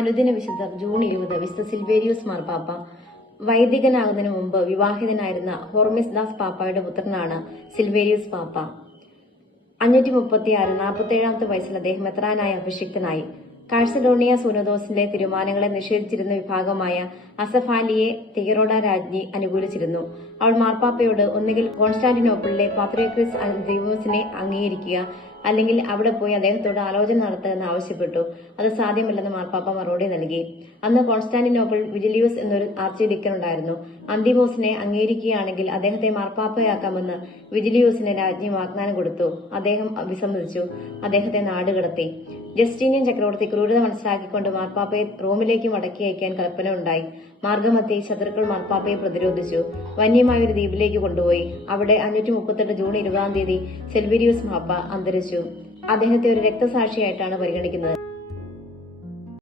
അനുദിന വിശുദ്ധർ ജൂൺ 20 വിശുദ്ധ സിൽവേരിയൂസ് മാർപ്പാപ്പ. വൈദികനാകുന്നതിന് മുമ്പ് വിവാഹിതനായിരുന്ന ഹോർമിസ് ദാസ് പാപ്പായുടെ പുത്രനാണ് സിൽവേരിയൂസ് പാപ്പ. 536 47ാമത്തെ വയസ്സിൽ അദ്ദേഹം മെത്രാനായി അഭിഷിക്തനായി. കാഴ്സഡോണിയ സൂനോദോസിന്റെ തീരുമാനങ്ങളെ നിഷേധിച്ചിരുന്ന വിഭാഗമായ അസഫാലിയെ തിയറോഡ രാജ്ഞി അനുകൂലിച്ചിരുന്നു. അവൾ മാർപ്പാപ്പയോട് ഒന്നുകിൽ കോൺസ്റ്റാന്റിനോപ്പിളിലെ പാത്രിയർക്കീസ് അന്ത്രീമോസിനെ അംഗീകരിക്കുക, അല്ലെങ്കിൽ അവിടെ പോയി അദ്ദേഹത്തോട് ആലോചന നടത്തുക എന്ന് ആവശ്യപ്പെട്ടു. അത് സാധ്യമല്ലെന്ന് മാർപ്പാപ്പ മറുപടി നൽകി. അന്ന് കോൺസ്റ്റാന്റിനോപ്പിൾ വിജിലിയൂസ് എന്നൊരു ആർച്ച് ഡീക്കൻ ഉണ്ടായിരുന്നു. അന്തിമോസിനെ അംഗീകരിക്കുകയാണെങ്കിൽ അദ്ദേഹത്തെ മാർപ്പാപ്പയാക്കാമെന്ന് വിജിലിയൂസിന് രാജ്ഞി വാഗ്ദാനം കൊടുത്തു. അദ്ദേഹം വിസമ്മതിച്ചു. അദ്ദേഹത്തെ നാടുകടത്തി. ജസ്റ്റീനിയൻ ചക്രവർത്തി ക്രൂരത മനസ്സിലാക്കിക്കൊണ്ട് മാർപ്പാപ്പയെ റോമിലേക്ക് മടക്കി അയക്കാൻ കൽപ്പന ഉണ്ടായി. മാർഗമധ്യേ ശത്രുക്കൾ മാർപ്പാപ്പയെ പ്രതിരോധിച്ചു. വന്യമായ ഒരു ദ്വീപിലേക്ക് കൊണ്ടുപോയി. അവിടെ 538 ജൂൺ 20 സിൽവേരിയൂസ് പാപ്പ അന്തരിച്ചു. അദ്ദേഹത്തെ ഒരു രക്തസാക്ഷിയായിട്ടാണ് പരിഗണിക്കുന്നത്.